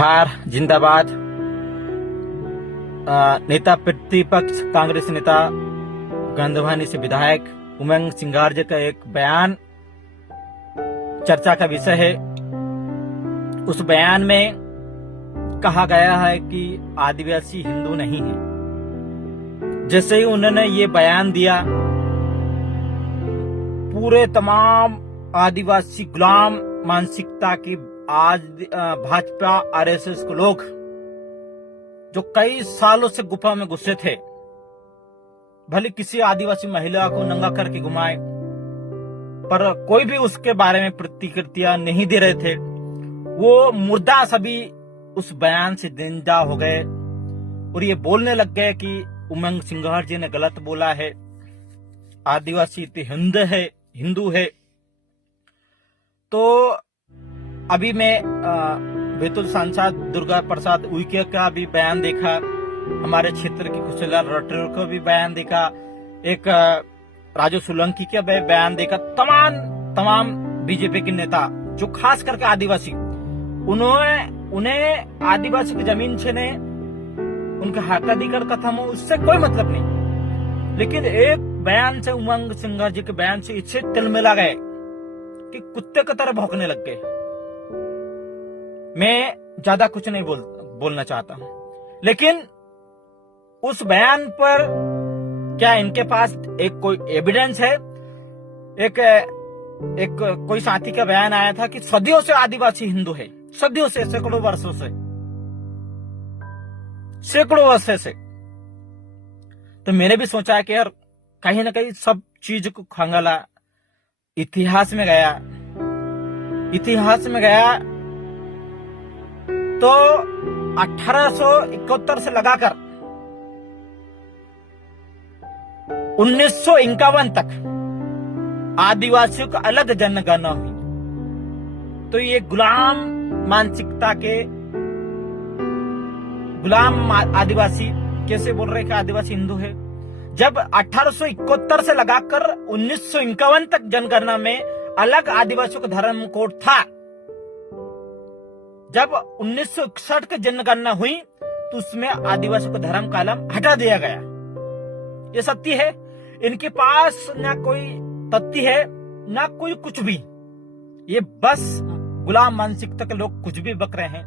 बिहार जिंदाबाद। नेता प्रतिपक्ष कांग्रेस नेता गंधवानी से विधायक उमंग सिंघारजे का एक बयान चर्चा का विषय है। उस बयान में कहा गया है कि आदिवासी हिंदू नहीं है। जैसे ही उन्होंने ये बयान दिया, पूरे तमाम आदिवासी गुलाम मानसिकता की आज भाजपा आरएसएस के लोग जो कई सालों से गुफा में घुसे थे, भले किसी आदिवासी महिला को नंगा करके घुमाए, पर कोई भी उसके बारे में प्रतिक्रिया नहीं दे रहे थे। वो मुर्दा सभी उस बयान से जिंदा हो गए और ये बोलने लग गए कि उमंग सिंघारजे ने गलत बोला है, आदिवासी तो हिंदू है। तो अभी मैं बैतूल सांसद दुर्गा प्रसाद उइके का भी बयान देखा, हमारे क्षेत्र की खुशलाल राठौर का भी बयान देखा, एक राजू सोलंकी का भी बयान देखा। तमाम बीजेपी के नेता जो खास करके आदिवासी, उन्हें आदिवासी की जमीन छीने, उनका हक अधिकार खत्म हो, उससे कोई मतलब नहीं। लेकिन एक बयान से, उमंग सिंघारजे के बयान से इसे तिलमिला गए कि कुत्ते की तरह भौंकने लग गए। मैं ज्यादा कुछ नहीं बोलना चाहता हूं, लेकिन उस बयान पर क्या इनके पास एक कोई एविडेंस है? एक कोई साथी का बयान आया था कि सदियों से आदिवासी हिंदू है, सदियों से, सैकड़ों वर्षों से। तो मैंने भी सोचा कि यार कहीं ना कहीं सब चीज को खंगाला, इतिहास में गया तो 1871 से लगाकर 1951 तक आदिवासियों को अलग जनगणना हुई। तो ये गुलाम मानसिकता के गुलाम आदिवासी कैसे बोल रहे कि आदिवासी हिंदू है? जब 1871 से लगाकर 1951 तक जनगणना में अलग आदिवासियों का धर्म कोड था। जब 1961 की जनगणना हुई तो उसमें आदिवासियों का धर्म कॉलम हटा दिया गया। ये सत्य है, इनके पास ना कोई तथ्य है ना कोई कुछ भी। ये बस गुलाम मानसिकता के लोग कुछ भी बक रहे हैं।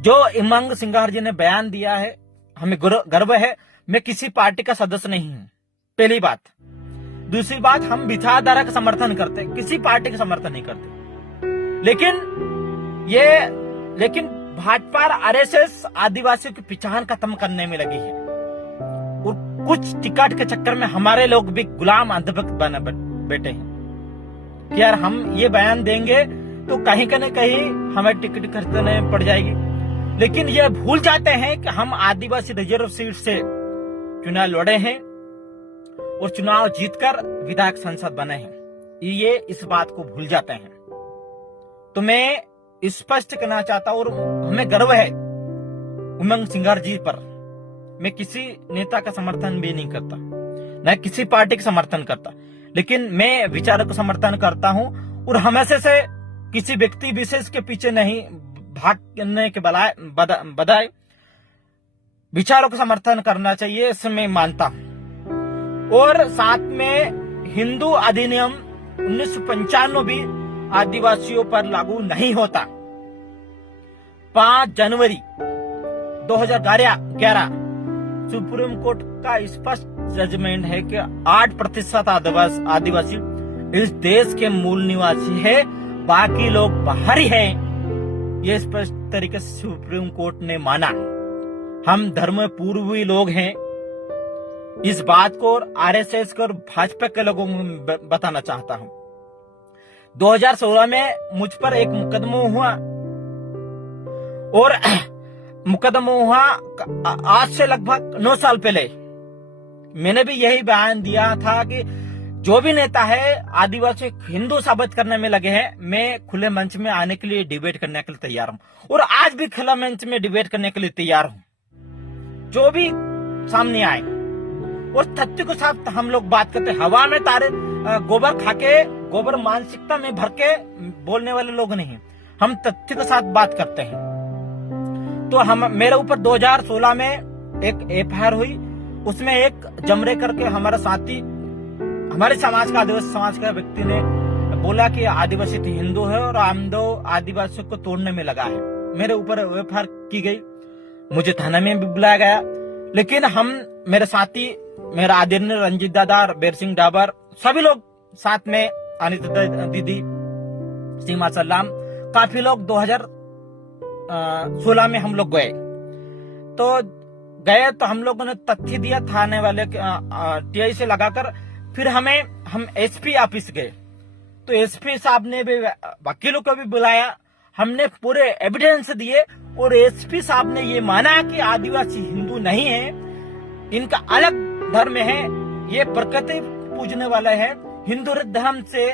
जो उमंग सिंघारजे ने बयान दिया है, हमें गर्व है। मैं किसी पार्टी का सदस्य नहीं हूं, पहली बात। दूसरी बात, हम विचारधारा का समर्थन करते, किसी पार्टी का समर्थन नहीं करते। लेकिन भाजपा आरएसएस आदिवासियों की पहचान खत्म करने में लगी है और कुछ टिकट के चक्कर में हमारे लोग भी गुलाम अंधभक्त बने बैठे हैं कि यार हम ये बयान देंगे तो कहीं न कहीं हमें टिकट खरीदने पड़ जाएगी। लेकिन ये भूल जाते हैं कि हम आदिवासी रिजर्व सीट से चुनाव लड़े हैं और चुनाव जीतकर विधायक संसद बने हैं। ये इस बात को भूल जाते हैं। तो मैं स्पष्ट करना चाहता हूं, और हमें गर्व है उमंग सिंघारजे पर। मैं किसी नेता का समर्थन भी नहीं करता, न किसी पार्टी का समर्थन करता, लेकिन मैं विचारों का समर्थन करता हूं और हमेशा से किसी व्यक्ति विशेष के पीछे नहीं भागने के बजाय विचारों का समर्थन करना चाहिए, इसमें मैं मानता हूं। और साथ में हिंदू अधिनियम 1995 भी आदिवासियों पर लागू नहीं होता। 5 जनवरी 2011 सुप्रीम कोर्ट का स्पष्ट जजमेंट है कि 8% आदिवासी इस देश के मूल निवासी है, बाकी लोग बाहरी हैं। ये स्पष्ट तरीके से सुप्रीम कोर्ट ने माना। हम धर्म पूर्वी लोग हैं। इस बात को आरएसएस को और भाजपा के लोगों को बताना चाहता हूं। 2016 में मुझ पर एक मुकदमा हुआ और मुकदमा हुआ आज से लगभग 9 साल पहले। मैंने भी यही बयान दिया था कि जो भी नेता है आदिवासी हिंदू साबित करने में लगे हैं, मैं खुले मंच में आने के लिए डिबेट करने के लिए तैयार हूं और आज भी खुले मंच में डिबेट करने के लिए तैयार हूं। जो भी सामने आए और तथ्य के साथ हम लोग बात करते। हवा में तारे गोबर खाके, गोबर मानसिकता में भर के बोलने वाले लोग नहीं। हम तथ्य के साथ बात करते हैं। तो हम मेरे ऊपर 2016 में एक FIR हुई, उसमें एक जमरे करके हमारा साथी, हमारे समाज का, आदिवासी समाज का व्यक्ति ने बोला कि आदिवासी हिंदू है और आमदो आदिवासियों को तोड़ने में लगा है। मेरे ऊपर FIR की गई, मुझे थाना में भी बुलाया गया, लेकिन हम, मेरे साथी, मेरा आदरणीय रंजीत दादा, बेर सिंह डाबर, सभी लोग साथ में, अनिता दीदी, सीमा सलाम, काफी लोग 2016 में हम लोग गए। तो हम लोगों ने तथ्य दिया थाने वाले TI से लगाकर, फिर हम SP ऑफिस गए, तो SP साहब ने भी वकीलों को भी बुलाया, हमने पूरे एविडेंस दिए और SP साहब ने ये माना कि आदिवासी हिंदू नहीं है, इनका अलग धर्म है, ये प्रकृति पूजने वाला है, हिंदू धर्म से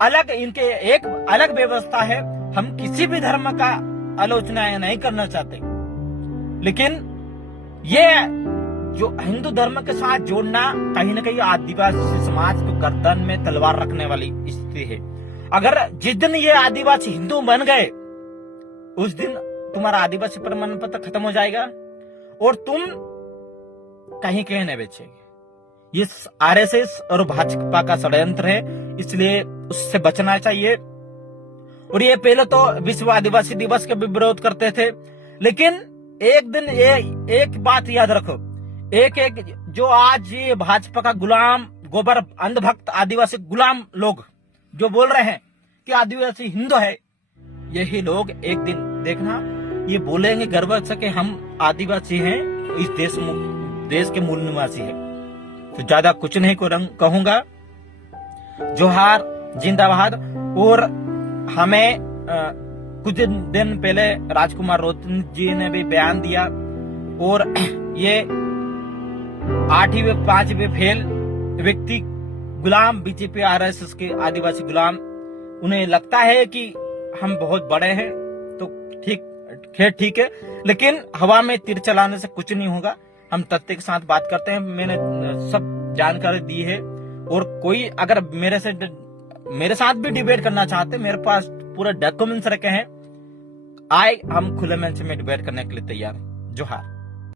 अलग इनके एक अलग व्यवस्था है, हम किसी भी धर्म का आलोचना नहीं करना चाहते, लेकिन ये जो हिंदू धर्म के साथ जोड़ना कहीं न कहीं आदिवासी समाज को गर्दन में तलवार रखने वाली स्थिति है। अगर जिस दिन ये आदिवासी हिंदू बन गए, उस दिन तुम्हारा आदिवासी प्रमाण पत्र खत्म हो जाएगा और तुम कहीं नहीं बेचेगे। ये RSS और भाजपा का षड्यंत्र है, इसलिए उससे बचना चाहिए। और ये पहले तो विश्व आदिवासी दिवस के भी विरोध करते थे, लेकिन एक दिन एक बात याद रखो, एक जो आज ये भाजपा का गुलाम, गोबर अंधभक्त आदिवासी गुलाम लोग जो बोल रहे हैं कि आदिवासी हिंदू है, यही लोग एक दिन देखना ये बोलेंगे गर्व से कि हम आदिवासी हैं, इस देश के मूल निवासी हैं। तो ज्यादा कुछ नहीं कहूंगा। जोहार, जिंदाबाद। और हमें कुछ दिन पहले राजकुमार रोतन जी ने भी बयान दिया, और ये 8वीं 5वीं फेल व्यक्ति गुलाम, BJP RSS के आदिवासी गुलाम, उन्हें लगता है कि हम बहुत बड़े हैं, तो ठीक है, लेकिन हवा में तीर चलाने से कुछ नहीं होगा। हम तथ्य के साथ बात करते हैं, मैंने सब जानकारी दी है, और कोई अगर मेरे साथ भी डिबेट करना चाहते, मेरे पास पूरा डॉक्यूमेंट्स रखे हैं, हम खुले मंच में डिबेट करने के लिए तैयार हैं। जोहार।